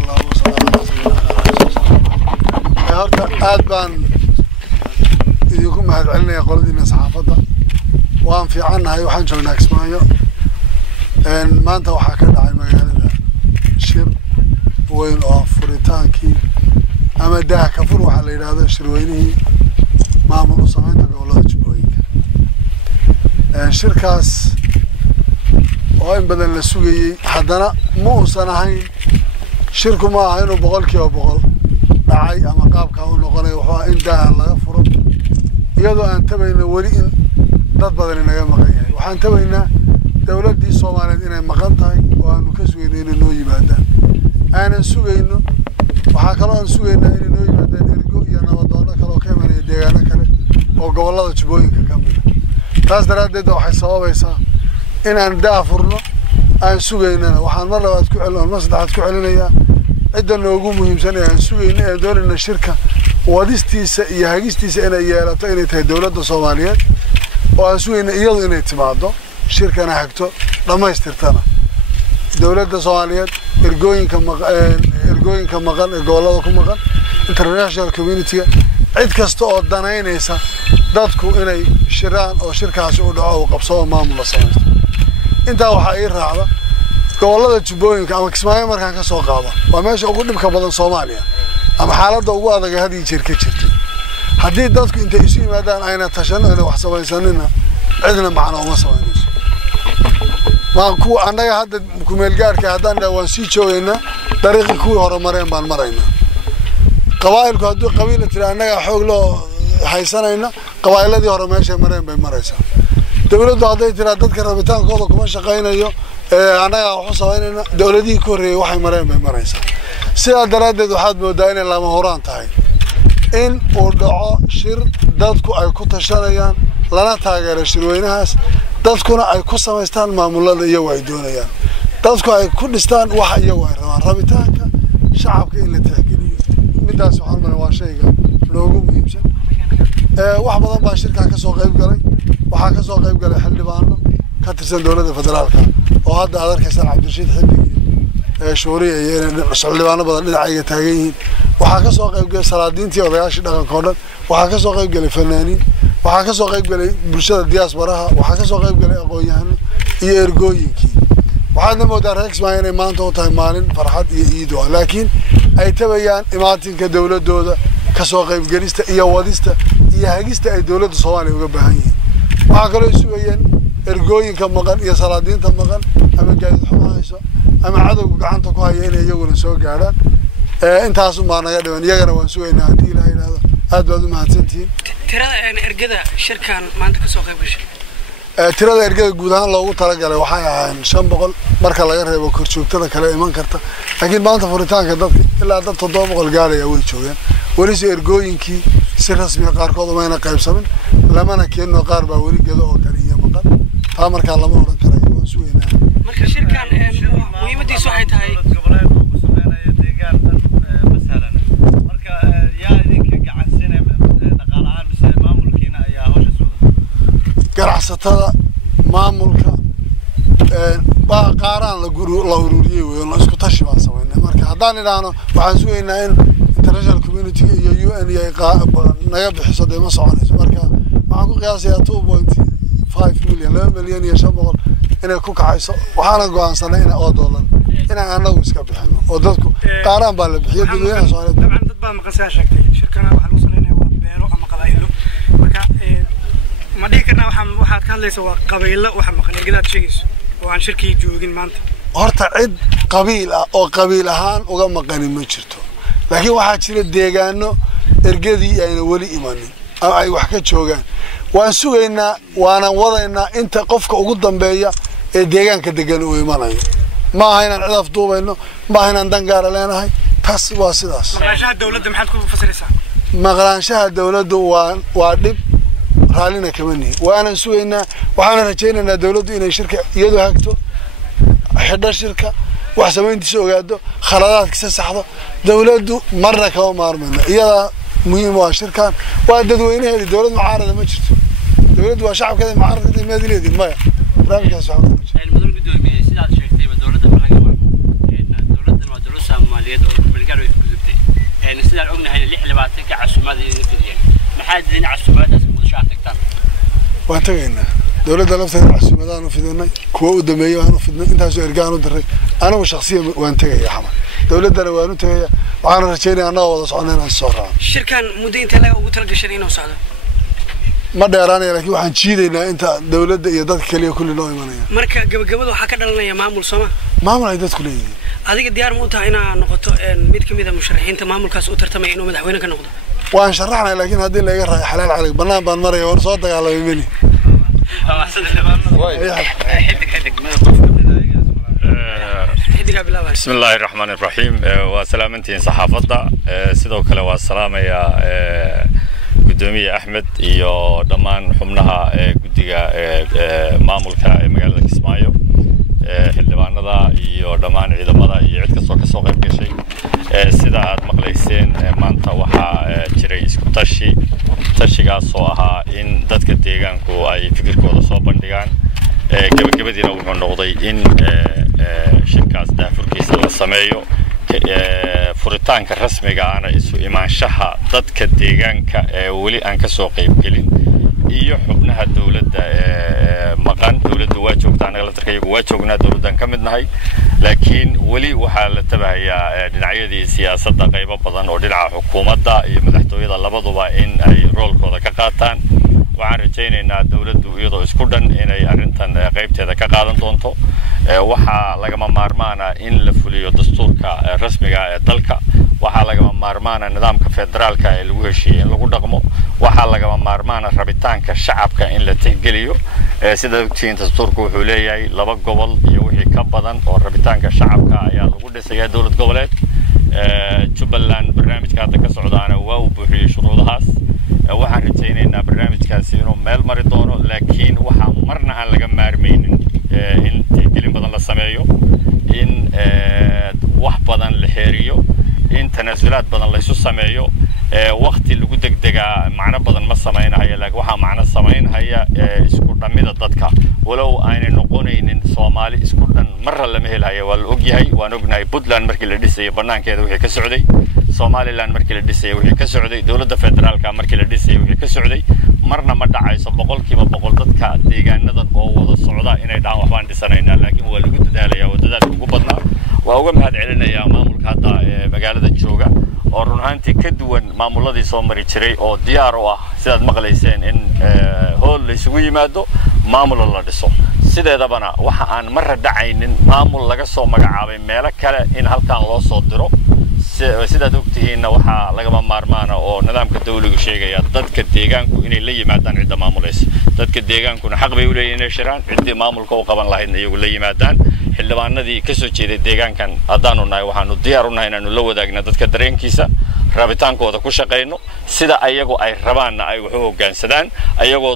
الله وصلى الله عليه هرتا aad baan idinku mahadcelinaya qoladiina saxaafadda waan fiicanahay waxaan joognaa Kismaayo maanta waxa ka dhacay magaalada shir weyn oo furitaankii ama daa ka fur waxa la yiraahdo shir weynihii maamul samaynta gobolada Jubbooyinka shirkaas oo in badan la sugayay haddana ma uusan ahayn shirku ma aha inuu boqolkiiba boqol dhacay ama qaabka uu noqonay waxa in daa laga furo iyadoo aan tabayna wali in dad badan inaga maqan yahay waxaan tabaynaa dawladii Soomaaliyeed inay maqan tahay oo aanu ka sugeynay inay noo yimaadaan aanan sugayno waxa kale oo aan sugeynaa inay noo yimaadaan ergo iyo nabadoono kale oo ka imanaya deegaano kale oo gobolada Jubbooyinka ka mid ah taas daraadeed waxay sababaysaa in aan daa furno aan sugeynana waxaan mar labaad ku celin mar saddexaad ku celinayaa cidda noogu muhiimsan ee aan sugeyno ee doonayna shirka wadistiisa iyo hagistiisa inay yeelato inay tahay dawladda Soomaaliyeed oo aan sugeyno iyadu inay timaado shirkana hagto dhamaystirtana dawladda Soomaaliyeed ergooyinka maqan ee gobolada ku maqan international community cid kasta oo danaynaysa dadku inay shiraan oo shirkaasi u dhaco oo qabsado maamul samaysto inta waxa ay raacda gobolada Jubbooyinka ama Kismaayo markaan ka soo qaado waa meesha ugu dhibka badan Soomaaliya ama xaaladda ugu adag ee hadii jeer ka jirto hadii dadku inta isu yimaadaan ayna tashan oo wax samaysanina cidna macna uma samaynayso ma ku anaga hadda ku meel gaarka haddaan waan sii joogayna dariiqi ku horumareen baan maraynaa qabaa'ilku haddii qabiil tira anaga xoog loo haysanayna qabaailadii hore meesha mareen bay maraysaa dawladdu hadday tira dadka rabitaankooda kuma shaqaynayo anaga wax sameynayna dawladii ku horeeyay waxay mareen bay maraysaa sida daraadeed waxaad moodaa inay lama horaan tahay in uu dhaco shir dadku ay ku tashanayaan lana taageero shirweynahaas dadkuna ay ku samaystaan maamulada iyo way doonayaan dadku ay ku dhistaan wax iyagu ay rabaan rabitaanka shacabka in la tixgeliyo midaas waxaan maray waa shayga loogu muhiimsan wax badan baa shirka ka soo qayb galay waxa ka soo qayb galay xildhibaano ka tirsan dawladda federaalka oo hadda aad arkaysan Cabdirashiid Xiddig shooriye iyo xildhibaano badan dhinacayga taagan yihiin waxa ka soo qayb galay salaadiintii odayaashii dhaqanka oo dhan waxa ka soo qayb galay fanaaniin waxa ka soo qayb galay bulshada diasporaha waxa ka soo qayb galay aqoon-yahano iyo ergooyinkii waxaadna moodaa reer Kismaayo inay maanta u tahay maalin farxad iyo ciid ah laakiin ay tabayaan imaatinka dawladooda ka soo qayb galista iyo wadista iyo hagista ay dawladda Soomaaliya uga baahan yihiin waxa kale oo sugayaan ergooyinka maqan iyo salaadiinta maqan ama gaadiid xumaayso ama cadawga gacanta ku haya inay iyaguna soo gaaraan intaas uma naga dhiman iyagana waan sugaynaa hadii Ilaahay yiraahdo aad baad u mahadsantihiin tirada ergada shirkan maanta ka soo qayb gashay tirada ergada guud ahaan loogu talagalay waxay ahaayeen 500 marka laga reebo korjoogtada kale iman karta laakiin maanta furitaanka dadka ilaa dad 700 gaaraya way joogeen wali ergooyinkii si rasmi ah qaarkood ma ayna qaybsamin lamana keenno qaar baa wali gado oo kaliya maqan taa marka lama oran karayo waan sugeynaa marka shirkan muhiimadiisu waxay tahay ganacsatada maamulka baa qaaraan la ururiyay weeyo la isku tashi baan sameynay marka haddaan idhaahno waxaan sugeynaa in international community iyo UN naga bixiso deema soconayso marka waxaan ku qiyaasayaa 2.5 milyan 2 milyan iyo 500 inay ku kacayso waxaana go'aansanay in oo dollar inaan anagu iska bixino oo dadku qaaraan baa la bixiyo dadweynaha Soomaaliyeed dabcan dad baa maqan saa sheegtay shirkana waxa lagu sameeyay waa beero ama qabaa'ilo marka ma dhihi karnaa waxaad ka hadlaysaa waa qabiilo waxa maqan ergadaad sheegayso oo aan shirkii joogin maanta horta cid qabiil ah oo qabiil ahaan uga maqan ma jirto laakiin waxa jira deegaano ergadii ayna wali imanin ama ay wax ka joogaan waan sugeynaa waana wadaynaa inta qofka ugu dambeeya ee deegaanka degan uu imanayo ma aha inaan cid afduubayno ma aha inaan dangaara leenahay taas waa sidaas maqnaanshaha dawladda maxaad ku fasiraysaa maqnaanshaha dawladdu waa dhib raalina kama nihin waana sugeynaa waxaan rajaynaynaa dawladdu inay shirka iyadu hagto xidha shirka wax samayntiisa ogaado khaladaadkiisa saxdo dawladdu marna kama maarmayno iyada muhiim waa shirkan waa dadweynaheeda dawlad mucaarada ma jirto dawladdu waa shacabkeeda mucaaradka meedleedin maya barnaamijkaas waxa المدن قدومي سيدات شركتي بدولة الملك دولة ما دولة soomaaliyeed oo milgaar ay ku gudubtay sidaan ognahay 26 ka casuumada ay fidiyeen maxaa diin casuumadaas muqdisho tagtaan waan tagaynaa dawladda lafteeda casuumadaan u fidinay kuwa u dameeyo aan u fidnay intaas oo ergaan u diray anagu shakhsiyan waan tagayaa xamal dawladdana waan u tagayaa waxaan rajaynayaa annaga wada soconay inaan soo raacno shirkan muddo inta la ugu talagashay inuu socdo ma dheeraanaya laakiin waxaan jiidaynaa inta dawladda iyo dadka kaliya kulli noo imanaya marka gabagabada waxaa ka dhalanaya maamul Soomaa maamul ay dadku leeyihiin adiga diyaar ma u tahay inaad noqoto mid kamid ah musharaxiinta maamulkaas u tartamay inuu madaxweyne ka noqdo waan sharaxnay laakiin haddii la iga raayo xalaal calig banaan baan maraya war soo dagaalamay meli بسم الله الرحمن الرحيم وسلامتين صحافة سيدو كلا والسلام يا قدومي أحمد iyo dhamaan xubnaha gudiga maamulka magaalada Kismaayo xildhibaanada iyo dhamaan ciidamada iyo cid kasta oo ka soo qayb gashay sida aad maqlayseen maanta waxa jiray isku tashigaas oo ahaa in dadka deegaanku ay fikirkooda soo bandhigaan gabagabadiina wuxuu noqday in shirkaas daafurkiisa la sameeyo furitaanka rasmiga ah isu imaanshaha dadka deegaanka wali aan ka soo qayb gelin iyo xubnaha dawladda maqan dawladda waa joogtaa anaga la tarkayagu waa joognaa dawladdan ka mid nahay laakiin wali waxaa la tabahayaa dhinacyadii siyaasadda qaybo badan oo dhinaca xukuumadda iyo madaxtooyada labaduba in ay roolkooda ka qaataan waxaan rajaynaynaa dawladdu iyadoo isku dhan inay arrintan qaybteeda ka qaadan doonto waxaa lagama maarmaana in la fuliyo dastuurka rasmiga ee dalka waxaa lagama maarmaana nidaamka federaalka ee lagu heshiiyay in lagu dhaqmo waxaa lagama maarmaana rabitaanka shacabka in la tixgeliyo sida ogtiin dastuurku wuxuu leeyahay 2 gobol iyo wixii ka badan oo rabitaanka shacabka ayaa lagu dhisayaa dawlad goboleed Jubbaland barnaamijka hadda ka socdaana waa uu buuxiyay shuruudahaas waxaan rajaynaynaa barnaamijkaasi inuu meel mari doono laakiin waxa marna aan laga maarmaynin in tixgelin badan la sameeyo in wax badan la xeeriyo in tanaasulaad badan la isu sameeyo waqti lagu degdegaa macna badan ma sameeynayo laakiin waxa macna sameeynaya isku dhamida dadka walow aanay noqonaynin Soomaali isku dhan marra lama helayo waa la ogyahay waan ognahay Puntland markii la dhisay banaankeeda wixii ka socday Somaliland markii la dhisay wixii ka socday dawladda federaalka markii la dhisay wixii ka socday marna ma dhacayso 100% dadka deegaanada oo wada socda inay dhaan waxbaan dhisanaynaa laakiin waa lagu dadaalayaa wadadaas ugu badnaa waa uga mahad celinayaa maamulka hadda magaalada jooga oo run ahaantii ka duwan maamuladii soo mari jiray oo diyaar u ah sidaad maqlayseen in hool la isugu yimaado maamul la dhiso sideedabana waxa aan marra dhacaynin maamul laga soo magacaabay meel kale in halkaan loo soo diro sidaad ogtihiin waxa laga maarmaana oo nidaamka dawliga sheegaya dadka deegaanku inay la yimaadaan cid maamulaysa dadka deegaankuna xaq bay u leeyihiin inay shiraan cid maamulka u qaban lahayd iyagu la yimaadaan xildhibaanadii ka soo jeeday deegaankan haddaanu nahay waxaanu diyaar u nahay inaanu la wadaagno dadka dareenkiisa rabitaankooda ku shaqeyno sida ayagu ay rabaanna ay wax u hoggaansadaan ayagoo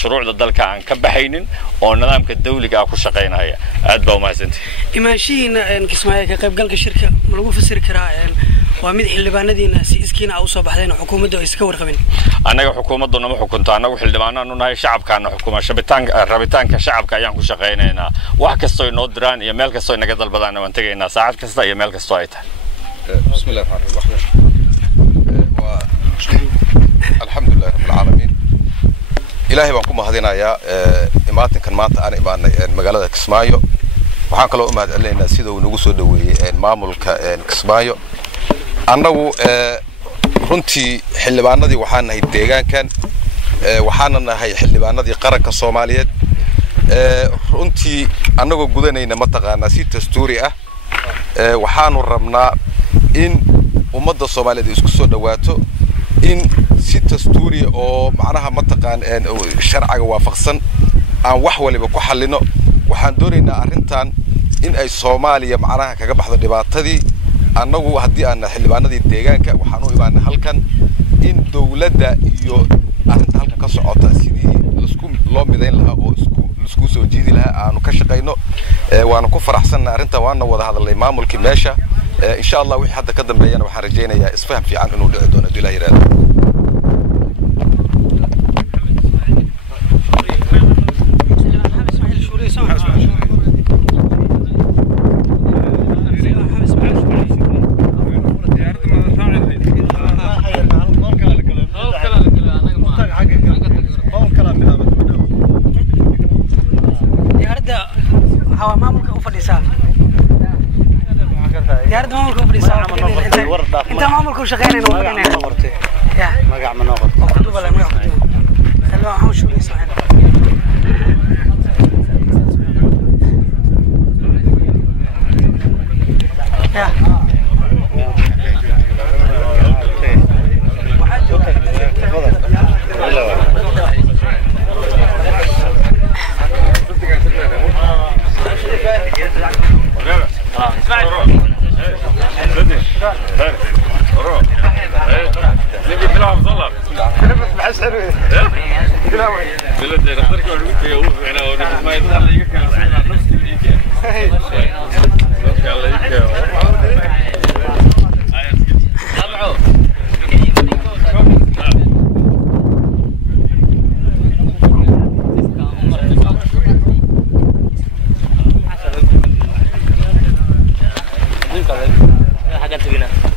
shuruucda dalka aan ka baxaynin oo nidaamka dawliga ah ku shaqeynaya aad baa u mahadsantahay imaashihiina Kismaayo ka qaybgalka shirka ma lagu fasiri karaa waa mid xildhibaanadiina si iskiina u soo baxdeen xukuumadda oo iska warqabin anaga xukuumaddu nama xukunto anagu xildhibaananu nahay shacabkaana xukuma rabitaanka shacabka ayaan ku shaqeynaynaa wax kasto ay noo diraan iyo meel kasto ay naga dalbadaan waan tagaynaa saacad kasta iyo meel kasto ay tahay بسم الله الرحمن الرحيم الحمد لله رب العالمين إلهي بانكم هذينا يا إماتن كان مات أنا إمانة مجالات كسمايو waxaan kaloo u mahadcelinaynaa sida uu nagu soo dhaweeyay maamulka Kismaayo annagu runtii xildhibaanadii waxaan nahay deegaankan waxaan nahay xildhibaanadii qaranka Soomaaliyeed runtii annagoo gudanayna ma taqaana si dastuuri ah waxaanu rabnaa in ummadda Soomaaliyeed isku soo dhawaato in si dastuuri oo macnaha ma taqaan sharciga waafaqsan aan wax waliba ku xallino waxaan doonaynaa arrintan in ay Soomaaliya macnaha kaga baxdo dhibaatadii annagu haddii aan xildhibaanadii deegaanka waxaan u imaanay halkan in dawladda iyo arrinta halkan ka socota sidii isku loo midayn lahaa oo isku soo jiidi lahaa aanu ka shaqeyno waana ku faraxsanahay arrinta waana wada hadalnay maamulkii meesha insha Allah wixii hadda ka dambeeyana waxaan rajaynayaa isfaham fiican inuu dhici doono Ilaahay raad ديارد ماملكم فريسة انت ماملكم شغالين ومدينة يا مقع مناقض كتب ولا مقع كتب خلوها حوش شو فريسة يا حاجات هنا